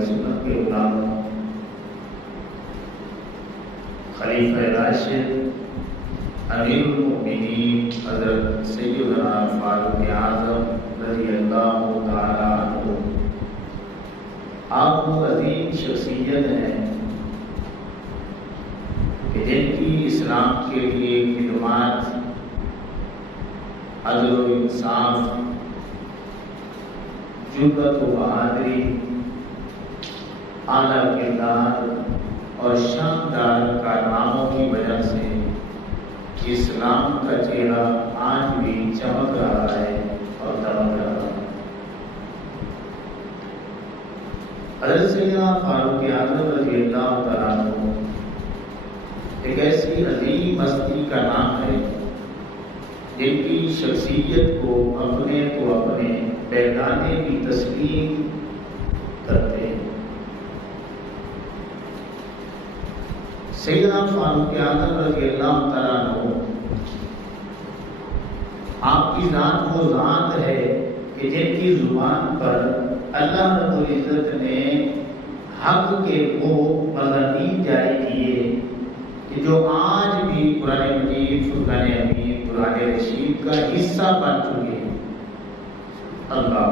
وسلم کے غلاموں، خلیفہ راشد امیر المؤمنین حضرت سیدنا فاروق اعظم رضی اللہ تعالیٰ عنہ، آپ وہ عظیم شخصیت ہیں کہ جن کی اسلام کے لیے خدمات، عدل و انصاف، جرأت و بہادری، اعلیٰ کردار اور شاندار کارناموں کی وجہ سے اسلام کا چہرہ آج بھی چمک رہا ہے اور دمک رہا ہے۔ حضرت سیدنا فاروق اعظم رضی اللہ تعالیٰ عنہ ایک ایسی عظیم ہستی کا نام ہے جن کی شخصیت کو اپنے بیگانے کی تسلیم کرتے ہیں۔ سیدنا فاروق اعظم رضی اللہ تعالیٰ عنہ، آپ کی ذات وہ ذات ہے کہ جن کی زبان پر اللہ رب العزت نے حق کے وہ مضامین جاری کیے کہ جو آج بھی قرآن مجید، فرقان حمید، قرآن رشید کا حصہ بن چکے ہیں۔ اللہ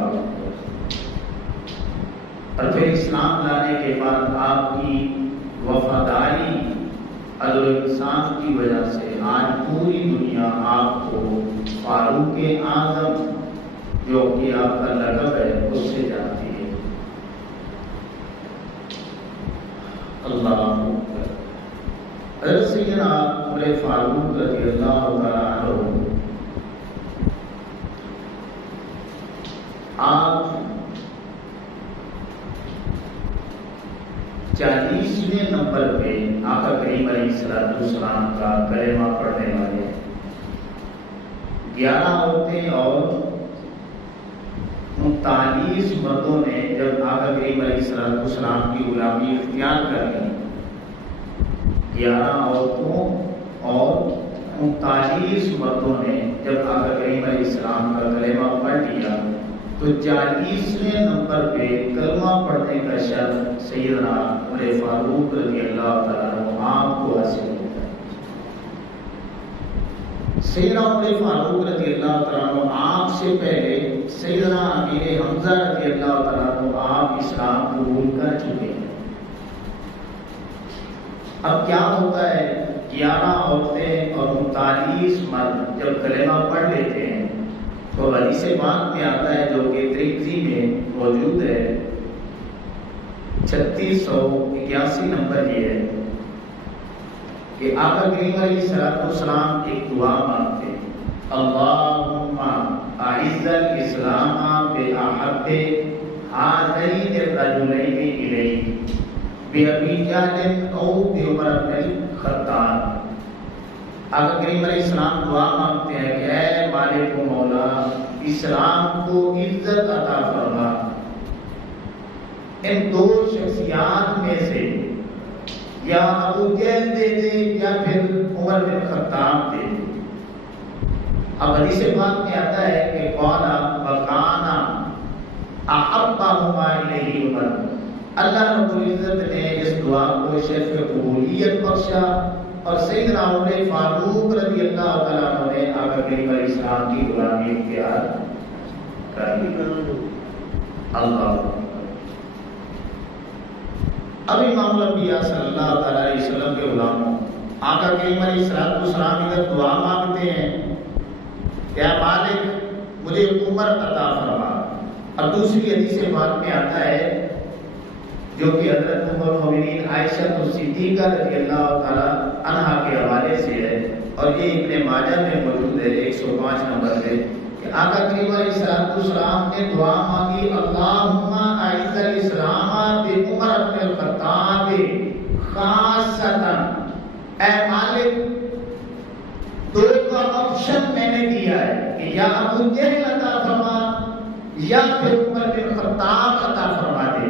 اور پھر اسلام لانے کے بعد آپ کی وفاداری، عدل و انصاف کی وجہ سے آج پوری دنیا آپ کو فاروق اعظم، جو کہ آپ کا لقب ہے، اس سے جانتی ہے۔ اللہ حضرت سیدنا عمر فاروق رضی اللہ تعالیٰ عنہ، آپ 40ویں نمبر پہ آقا کریم علیہ السلام کا کلمہ پڑھنے والے ہیں۔ 11 عورتیں اور 39 مردوں نے جب آقا کریم علیہ السلام کی غلامی اختیار کر لی، 11 عورتوں اور 39 مردوں نے جب آقا کریم علیہ السلام کا کلمہ پڑھ لیا تو 40ویں نمبر پہ کلمہ پڑھنے کا شرف سیدنا عمر فاروق رضی اللہ تعالیٰ عنہ آپ کو حاصل ہوتا ہے۔ سیدنا عمر فاروق رضی اللہ تعالیٰ عنہ آپ سے پہلے سیدنا امیر حمزہ رضی اللہ تعالیٰ عنہ آپ اسلام قبول کر چکے ہیں۔ اب کیا ہوتا ہے، 11 عورتیں اور 39 مرد جب کلمہ پڑھ لیتے ہیں تو حدیث پاک میں آتا ہے، جو کہ ترمذی میں موجود ہے، 3681 نمبر یہ ہے کہ آقا کریم علیہ السلام ایک دعا مانگتے ہیں، اللہم اعز الاسلام بأحب هذین الرجلین الیک بأبی جہل او بعمر بن الخطاب۔ آقا کریم علیہ السلام دعا مانگتے ہیں کہ اے مالک و مولا، اسلام کو عزت عطا فرما، ان 2 شخصیات میں سے یا ابو جہل دے دے یا پھر عمر بن خطاب دے دے۔ اب حدیث پاک میں آتا ہے کہ قال وکانا احبہما الیہ عمر، اللہ رب العزت نے اس دعا کو شرف قبولیت بخشا اور سیدنا عمر فاروق رضی اللہ تعالیٰ عنہ نے آقا کریم علیہ السلام کی غلامی اختیار کر لی۔ اللہ اب امام الانبیاء صلی اللہ تعالیٰ علیہ وسلم کے غلاموں، آقا کریم علیہ السلام ادھر دعا مانگتے ہیں کہ اے مالک مجھے عمر عطا فرما، اور دوسری حدیث پاک میں آتا ہے جو کہ حضرت ام المؤمنین عائشہ صدیقہ رضی اللہ تعالیٰ عنہا کے حوالے سے ہے، اور یہ ابن ماجہ میں موجود ہے 105 نمبر پہ، کہ آقا کریم علیہ السلام نے دعا مانگی، اللہم اعز الاسلام بعمر بن الخطاب خاصتا، اے مالک 2 کا آپشن میں نے دیا ہے کہ یا ابو جہل عطا فرما یا پھر عمر بن خطاب عطا فرما دے،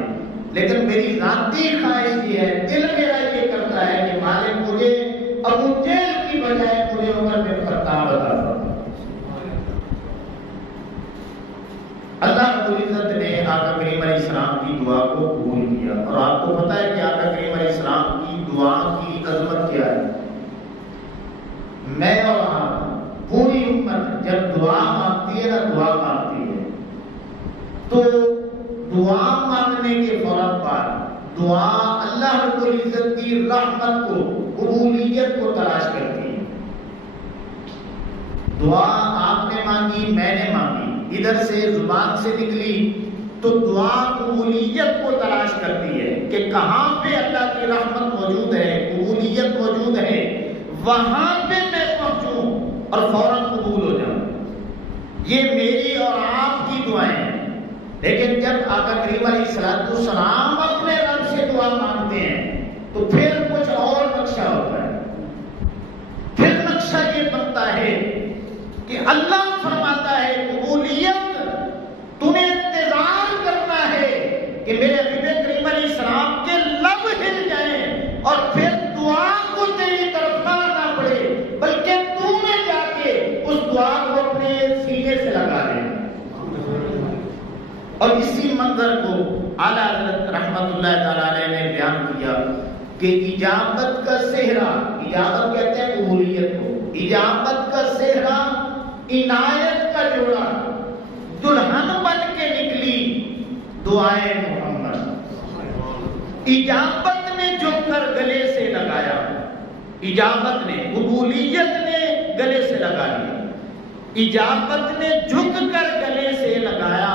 لیکن میری ذاتی خواہش یہ ہے، دل میرا یہ کرتا ہے کہ مالک مجھے ابو جہل کی بجائے مجھے عمر بن خطاب عطا فرما۔ اللہ رب العزت نے آقا کریم علیہ السلام کی دعا کو قبول کیا، دعا اللہ رب العزت کی رحمت کو، قبولیت کو تلاش کرتی ہے۔ دعا آپ نے مانگی، میں نے مانگی، ادھر سے زبان سے نکلی، تو دعا قبولیت کو تلاش کرتی ہے کہ کہاں پہ اللہ کی رحمت موجود ہے، قبولیت موجود ہے، وہاں پہ میں پہنچوں اور فوراً قبول ہو جاؤں۔ یہ میری اور آپ کی دعائیں ہیں۔ لیکن جب آقا کریم علیہ السلام اپنے رب سے دعا مانگتے ہیں تو پھر کچھ اور نقشہ ہوتا ہے۔ پھر نقشہ یہ بنتا ہے کہ اللہ فرماتا ہے قبولیت تمہیں انتظار کرنا ہے کہ میرے حبیب کریم علیہ السلام کے لب ہل جائیں اور پھر دعا کو تیری طرف نہ آنا پڑے، بلکہ تو نے جا کے اس دعا کو اپنے سینے سے لگا دے۔ اور اسی منظر کو اعلیٰ حضرت رحمت اللہ تعالیٰ علیہ نے بیان کیا کہ اجابت کا صحرا، اجابت کہتے ہیں قبولیت کو، اجابت کا صحرا عنایت کا جوڑا، دلہن بن کے نکلی دعائے محمد۔ اجابت نے جھک کر گلے سے لگایا، اجابت نے، قبولیت نے گلے سے لگا لیا، اجابت نے جھک کر گلے سے لگایا،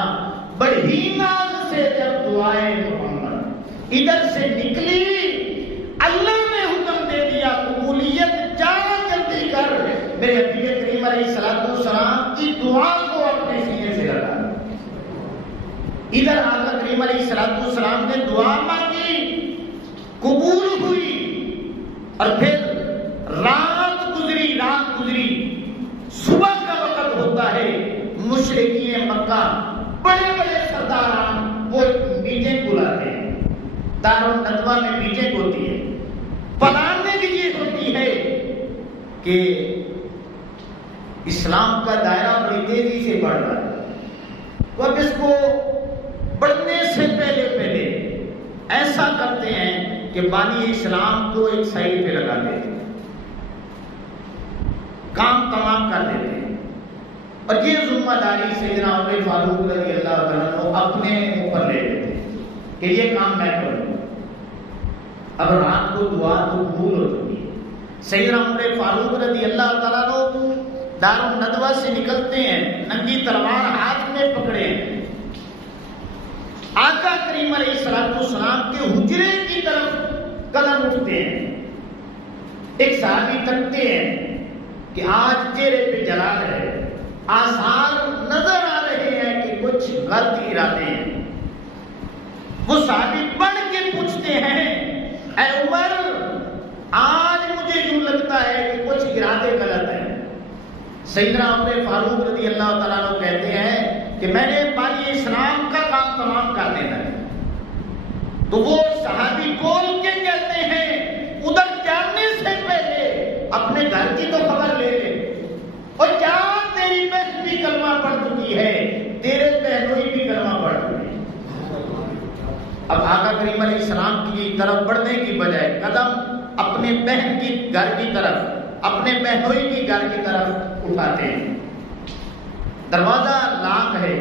بڑی ناز سے جب دعائے محمد ادھر سے نکلی، اللہ نے حکم دے دیا قبولیت جا جلدی کر میرے حبیب کریم علیہ السلام کی دعا کو اپنے سینے سے لگا۔ ادھر آقا کریم علیہ السلام نے دعا مانگی، قبول ہوئی، اور پھر رات گزری، صبح کا وقت ہوتا ہے، مشرکین مکہ بڑے بڑے سرداران وہ میٹنگ بلاتے ہیں، دارالندوہ میں میٹنگ ہوتی ہے، پلاننگ یہ ہوتی ہے کہ اسلام کا دائرہ بڑی تیزی سے بڑھ رہا ہے، تو اب اس کو بڑھنے سے پہلے ایسا کرتے ہیں کہ بانی اسلام کو ایک سائڈ پہ لگا دیتے ہیں، کام تمام کر دیتے ہیں، اور یہ ذمہ داری سیدنا عمر فاروق رضی اللہ تعالیٰ عنہ اپنے اوپر لے لیتے کہ یہ کام میں کروں۔ اب رات کو دعا تو قبول ہو چکی ہے، سیدنا عمر فاروق رضی اللہ تعالیٰ عنہ دارالندوہ سے نکلتے ہیں، ننگی تلوار ہاتھ میں پکڑے ہیں، آقا کریم علیہ السلام کے حجرے کی طرف قدم اٹھتے ہیں۔ ایک صحابی تکتے ہیں کہ آج چہرے پہ جلال ہے، آثار نظر آ رہے ہیں کہ کچھ غلط ارادے ہیں۔ وہ صحابی پڑھ کے پوچھتے ہیں، اے عمر آج مجھے یوں لگتا ہے کہ کچھ ارادے غلط ہیں۔ سیدنا عمر فاروق رضی اللہ تعالیٰ عنہ کہتے ہیں کہ میں نے بانی اسلام کا کام تمام کر دینا ہے۔ تو وہ صحابی بول کے کہتے ہیں ادھر جانے سے پہلے اپنے گھر کی تو خبر لے لے، اور کیا تیری بہن بھی کلمہ پڑھ چکی ہے، تیرے بہنوئی بھی کلمہ پڑھ چکی ہے۔ اب آقا کریم علیہ السلام کی طرف بڑھنے کی بجائے قدم اپنے بہن کی گھر کی طرف، اپنے بہنوئی کی گھر کی طرف اٹھاتے ہیں۔ دروازہ لاک ہے،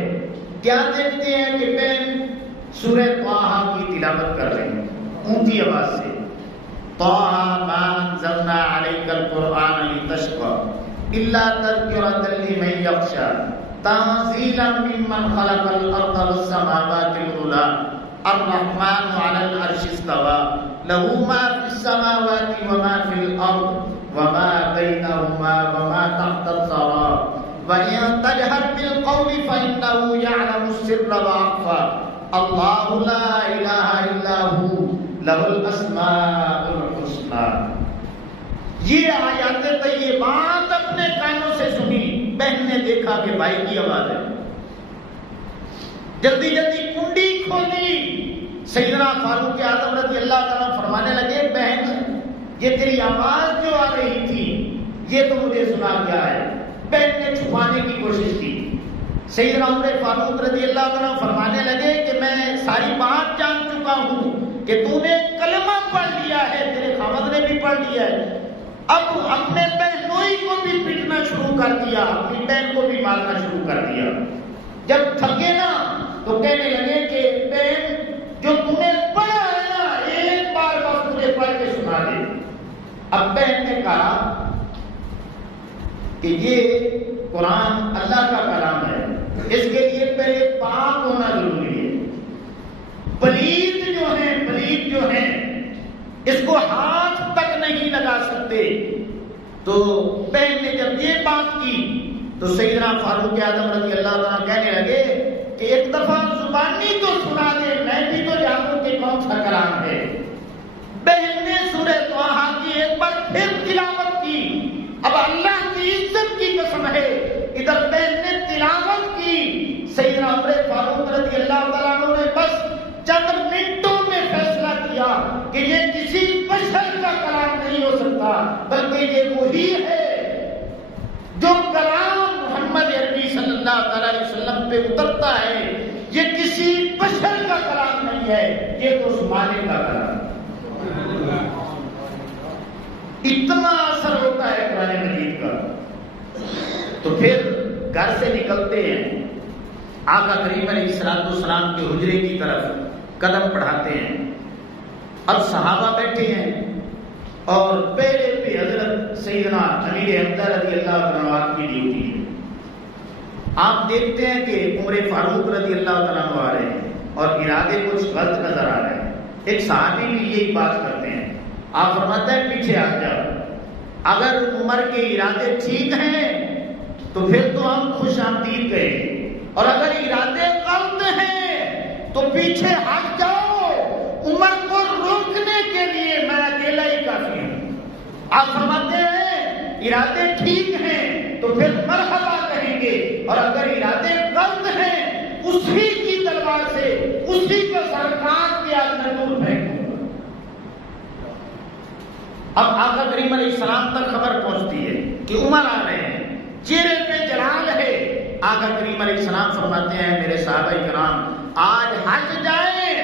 کیا دیکھتے ہیں کہ بہن سورہ طٰہٰ کی تلاوت کر رہے ہیں اونچی آواز سے، طٰہٰ مَا أَنزَلْنَا عَلَيْكَ الْقُرْآنَ لِتَشْقَىٰ إِلَّا تَذْكِرَةً لِّمَن يَخْشَىٰ تَنزِيلًا مِّمَّنْ خَلَقَ الْأَرْضَ وَالسَّمَاوَاتِ الْعُلَىٰ الرَّحْمَٰنُ عَلَى الْعَرْشِ اسْتَوَىٰ لَهُ مَا فِي السَّمَاوَاتِ وَمَا فِي الْأَرْضِ وَمَا بَيْنَهُمَا وَمَا تَحْتَ الثَّرَىٰ وَإِن تَجْهَرْ بِالْقَوْلِ فَإِنَّهُ يَعْلَمُ السِّرَّ وَأَخْفَىٰ اللَّهُ لَا إِلَٰهَ إِلَّا هُوَ لَهُ الْأَسْمَاءُ الْحُسْنَىٰ۔ یہ آیات طیبات اپنے کانوں سے سنی، بہن نے دیکھا کہ بھائی کی آواز ہے، جلدی جلدی کنڈی کھولی۔ سیدنا فاروق اعظم رضی اللہ تعالیٰ فرمانے لگے، بہن یہ تیری آواز جو آ رہی تھی یہ تو مجھے سنا گیا ہے۔ بہن نے چھپانے کی کوشش کی۔ سیدنا عمر فاروق رضی اللہ تعالیٰ فرمانے لگے کہ میں ساری بات جان چکا ہوں کہ تو نے کلمہ پڑھ لیا ہے، تیرے خاوند نے بھی پڑھ لیا ہے، اب اپنے بہنوئی کو بھی پیٹنا شروع کر دیا، اپنی بہن کو بھی مارنا شروع کر دیا۔ جب تھکے نا تو کہنے لگے کہ بہن جو تمہیں پڑھا ہے نا اب بہن نے کہا کہ یہ قرآن اللہ کا کلام ہے، اس کے لیے پہلے پاک ہونا ضروری ہے، پلید جو ہیں اس کو ہاتھ تک نہیں لگا سکتے۔ تو بہن نے جب یہ بات کی تو سیدنا فاروق اعظم رضی اللہ عنہ کہنے لگے کہ ایک دفعہ زبانی تو سنا دے، میں بھی تو جانوں کہ کون سا کلام ہے۔ بہن نے سورہ طٰہٰ کی ایک بار پھر تلاوت کی۔ اب اللہ کی عزت کی قسم ہے، ادھر بہن نے تلاوت کی، سیدنا عمر فاروق رضی اللہ تعالیٰ عنہ نے بس چند منٹوں میں فیصلہ کیا کہ یہ کسی بشر کا کلام نہیں ہو سکتا، بلکہ یہ وہی ہے جو کلام محمد عربی صلی اللہ تعالیٰ علیہ وسلم پہ اترتا ہے، یہ کسی بشر کا کلام نہیں ہے، یہ تو اس مالک کا کلام ہے۔ اتنا اثر ہوتا ہے قرآن مجید کا۔ تو پھر گھر سے نکلتے ہیں، آقا کریم علیہ السلام کے حجرے کی طرف قدم بڑھاتے ہیں۔ اب صحابہ بیٹھے ہیں اور پہلے پہ حضرت سیدنا امیر حمزہ رضی اللہ عنہ کی ڈیوٹی ہے۔ آپ دیکھتے ہیں کہ عمر فاروق رضی اللہ تعالیٰ عنہ آ رہے ہیں اور ارادے کچھ غلط نظر آ رہے ہیں۔ ایک صحابی بھی یہی بات کرتے ہیں، آپ فرماتے ہیں پیچھے آ جاؤ، اگر عمر کے ارادے ٹھیک ہیں تو پھر تو ہم خوش آمدید کہیں گے، اور اگر ارادے غلط ہیں تو پیچھے ہٹ جاؤ، عمر کو روکنے کے لیے میں اکیلا ہی کافی ہوں۔ آپ فرماتے ہیں ارادے ٹھیک ہیں تو پھر مرحبا کہیں گے، اور اگر ارادے غلط ہیں اسی کی تلوار سے اسی کو سرکار کے آگے دور پھینکوں۔ اب آقا کریم علیہ السلام تک خبر پہنچتی ہے کہ عمر آ رہے ہیں، چہرے پہ جلال ہے۔ آقا کریم علیہ السلام فرماتے ہیں میرے صحابہ کرام آج ہٹ جائیں،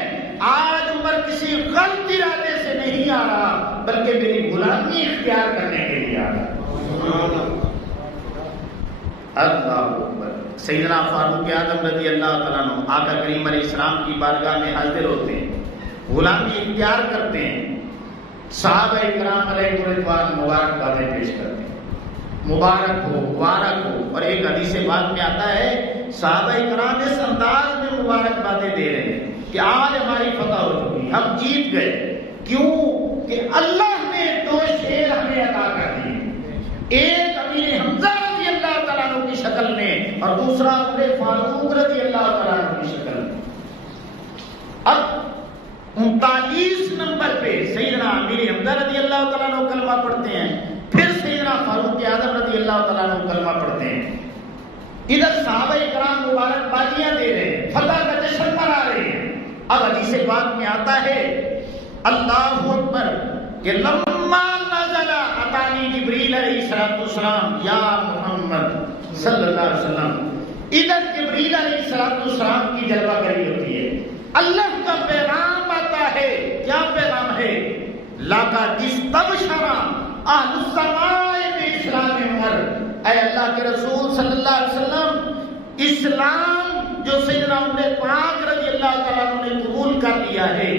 آج عمر کسی غلط ارادے سے نہیں آ رہا بلکہ میری غلامی اختیار کرنے کے لیے آ رہا۔ اللہ اکبر۔ سیدنا فاروق اعظم رضی اللہ تعالیٰ عنہ آقا کریم علیہ السلام کی بارگاہ میں حاضر ہوتے ہیں، غلامی اختیار کرتے ہیں، صحابہ کرام علیہ رضوان مبارک باتیں پیش کرتے ہیں، مبارک ہو مبارک ہو۔ اور ایک حدیث بات میں آتا ہے صحابہ کرام اس انداز میں مبارک باتیں دے رہے ہیں کہ آج ہماری فتح ہو چکی، ہم جیت گئے۔ کیوں کہ اللہ نے دو شیر ہمیں عطا کر دیے، ایک امیر حمزہ رضی اللہ تعالیٰ عنہ کی شکل میں اور دوسرا عمر فاروق رضی اللہ تعالیٰ عنہ کی شکل میں۔ اب 39 نمبر پہ سیدنا امیر حمزہ رضی اللہ تعالیٰ عنہ کلمہ پڑھتے ہیں، پھر سیدنا فاروق اعظم رضی اللہ تعالیٰ عنہ کلمہ پڑھتے ہیں۔ ادھر صحابہ کرام مبارک بادیاں دے رہے ہیں، فتح کا جشن منا رہے ہیں۔ اب حدیث پاک میں آتا ہے اللہ اکبر کہ لما نزل اتانی جبریل علیہ السلام یا محمد صلی اللہ علیہ وسلم، ادھر جبریل علیہ السلام کی جلوہ گری ہوتی ہے، اللہ کا پیغام آتا ہے۔ کیا پیغام ہے؟ لقد استبشر اہل السماء باسلام عمر، اے اللہ کے رسول صلی اللہ علیہ وسلم، اسلام جو سیدنا عمر پاک رضی اللہ تعالیٰ عنہ نے قبول کر لیا ہے،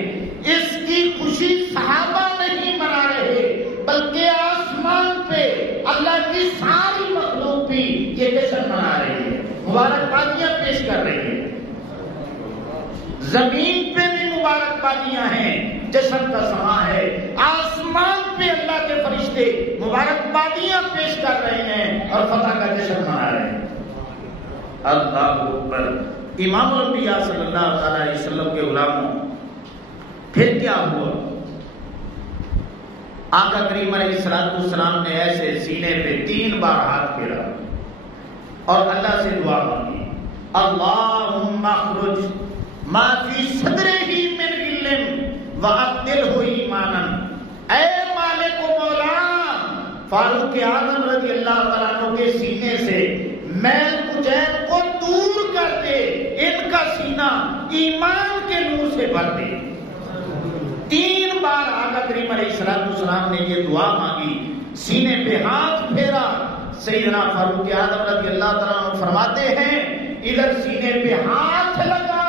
اس کی خوشی صحابہ نہیں منا رہے بلکہ آسمان پہ اللہ کی ساری مخلوق بھی یہ جشن منا رہی ہے، مبارکبادیاں پیش کر رہی ہے۔ زمین پہ بھی مبارکبادیاں ہیں، جشن کا سماں ہے، آسمان پہ اللہ کے فرشتے مبارکبادیاں پیش کر رہے ہیں اور فتح کا جشن منا رہے ہیں۔ اللہ اکبر۔ امام الانبیاء صلی اللہ تعالی علیہ وسلم کے غلاموں، پھر کیا ہوا؟ آقا کریم علیہ السلام نے ایسے سینے پہ 3 بار ہاتھ پھیرا اور اللہ سے دعا مانگی، اللہم اخرج ما فی صدرہ من علم وابدلہ ایمانا، اے مالک و مولا، فاروق اعظم رضی اللہ تعالیٰ عنہ کے سینے سے میل کچیل کو دور کر دے، ان کا سینہ ایمان کے نور سے بھر دے۔ 3 بار آقا کریم علیہ السلام نے یہ دعا مانگی، سینے پہ ہاتھ پھیرا۔ سیدنا فاروق اعظم رضی اللہ تعالیٰ عنہ فرماتے ہیں ادھر سینے پہ ہاتھ لگا،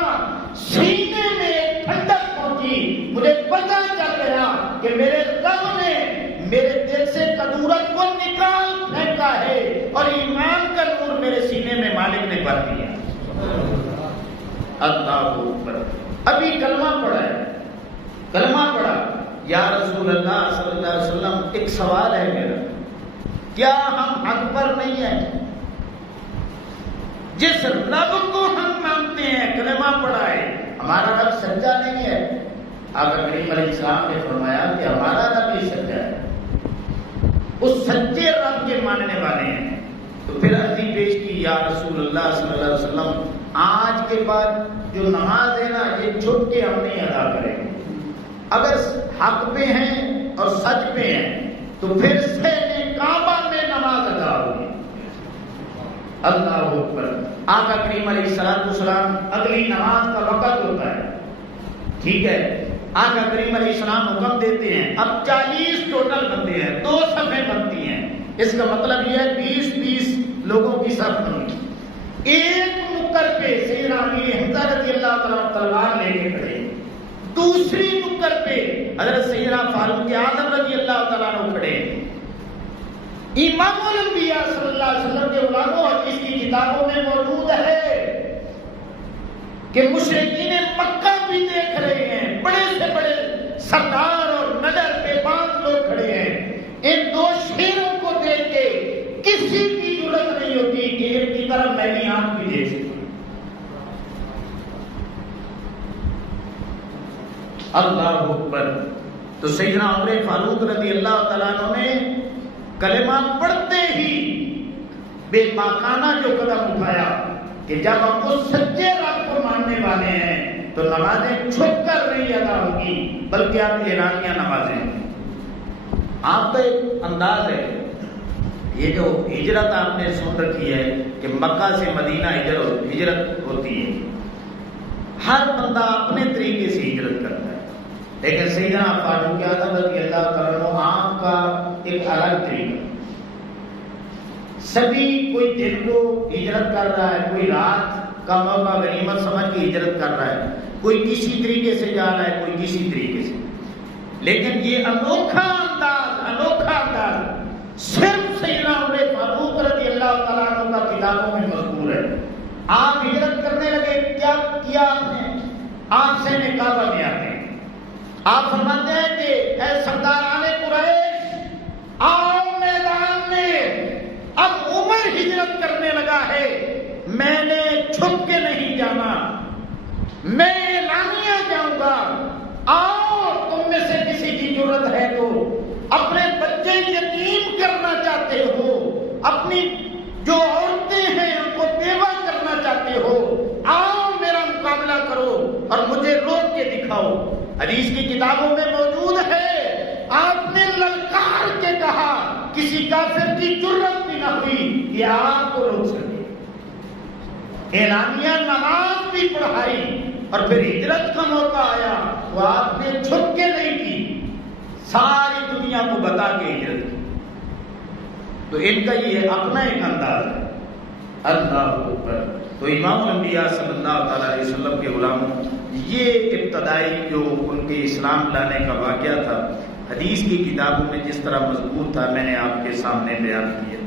سینے میں ٹھنڈک پہنچی، مجھے پتہ چل گیا کہ میرے رب نے میرے دل نے بھر دیا. اللہ اکبر. ابھی کلمہ پڑھا ہے, کلمہ پڑھا, یا رسول اللہ صلی اللہ علیہ وسلم ایک سوال ہے میرا, کیا ہم حق پر نہیں ہیں؟ جس رب کو ہم مانتے ہیں, کلمہ پڑھا ہے, ہمارا رب سچا نہیں ہے؟ آقا کریم علیہ السلام نے فرمایا کہ ہمارا رب ہی سچا ہے, اس سچے رب کے ماننے والے ہیں. تو پھر عرضی پیش کی, یا رسول اللہ صلی اللہ علیہ وسلم آج کے بعد جو نماز ہے نا یہ چھٹ کے ہم نہیں ادا کریں گے. اگر حق پہ ہیں اور سچ پہ ہیں تو پھر سہنے کعبہ میں نماز ادا ہوگی. اللہ اکبر. آقا کریم علیہ السلام اگلی نماز کا وقت ہوتا ہے, ٹھیک ہے, آقا کریم علیہ السلام حکم دیتے ہیں, اب 40 ٹوٹل بنتے ہیں, 2 صفیں بنتی ہیں. اس کا مطلب یہ ہے 20-20 لوگوں کی صف بنی. ایک نکر پہ سیدنا امیر حمزہ رضی اللہ تعالیٰ تلوار لے کے کھڑے, دوسری نکر پہ حضرت سیدنا فاروق اعظم رضی اللہ تعالیٰ عنہ کھڑے. امام الانبیاء صلی اللہ علیہ وسلم کے علماء اور اس کی کتابوں میں موجود ہے کہ مشرکین مکہ بھی دیکھ رہے ہیں, بڑے سے بڑے سردار اور نظر پہ باز لوگ کھڑے ہیں. ان 2 شیروں کو دیکھ کے کسی کی ضرورت نہیں ہوتی کہ ان کی طرف میں بھی آنکھ بھی دیکھ سکوں. اللہ اکبر. تو سیدنا عمر فاروق رضی اللہ تعالیٰ عنہ نے کلمہ پڑھتے ہی بے باکانہ جو قدم اٹھایا کہ جب ہم اس سچے رب کو ماننے والے ہیں تو نمازیں چھپ کر نہیں ادا ہوگی بلکہ آپ اعلانیہ نمازیں. آپ کا ایک انداز ہے, یہ جو ہجرت آپ نے سن رکھی ہے کہ مکہ سے مدینہ ہجرت ہوتی ہے, ہر بندہ اپنے طریقے سے ہجرت کرتا ہے, لیکن سیدنا فاروق اعظم رضی اللہ تعالیٰ عنہ آپ کا ایک الگ طریقہ. سبھی کوئی دن کو ہجرت کر رہا ہے, کوئی رات کا موقع غنیمت سمجھ کے ہجرت کر رہا ہے, کوئی کسی طریقے سے جا رہا ہے, کوئی کسی طریقے سے. لیکن یہ انوکھا انداز صرف سیدنا عمر فاروق رضی اللہ تعالیٰ عنہ کا کتابوں میں مذکور ہے. آپ ہجرت کرنے لگے, کیا کیا آپ نے؟ آپ سے کعبہ میں آتے ہیں, آپ فرماتے ہیں کہ اے سرداران قریش آؤ میدان میں, اب عمر ہجرت کرنے لگا ہے, میں نے چھپ کے نہیں جانا, میں اعلانیہ جاؤں گا. آؤ تم میں سے کسی کی ضرورت ہے تو, اپنے بچے یتیم کرنا چاہتے ہو, اپنی جو عورتیں ہیں ان کو بیوہ کرنا چاہتے ہو, آؤ میرا مقابلہ کرو اور مجھے روک کے دکھاؤ. حدیث کی کتابوں میں موجود ہے, آپ نے للکار کے کہا, کسی کافر کی جرت بھی نہ ہوئی کہ آپ کو روک سکے. اعلانیہ نماز بھی پڑھائی اور پھر ہجرت کا موقع آیا تو آپ نے چھپ کے نہیں کی, ساری دنیا کو بتا کے ہجرت کی. تو ان کا یہ اپنا ایک انداز ہے. اللہ اکبر. تو امام الانبیاء صلی اللہ تعالیٰ علیہ وسلم کے غلاموں, یہ ابتدائی جو ان کے اسلام لانے کا واقعہ تھا حدیث کی کتابوں میں جس طرح مذکور تھا میں نے آپ کے سامنے بیان کیا.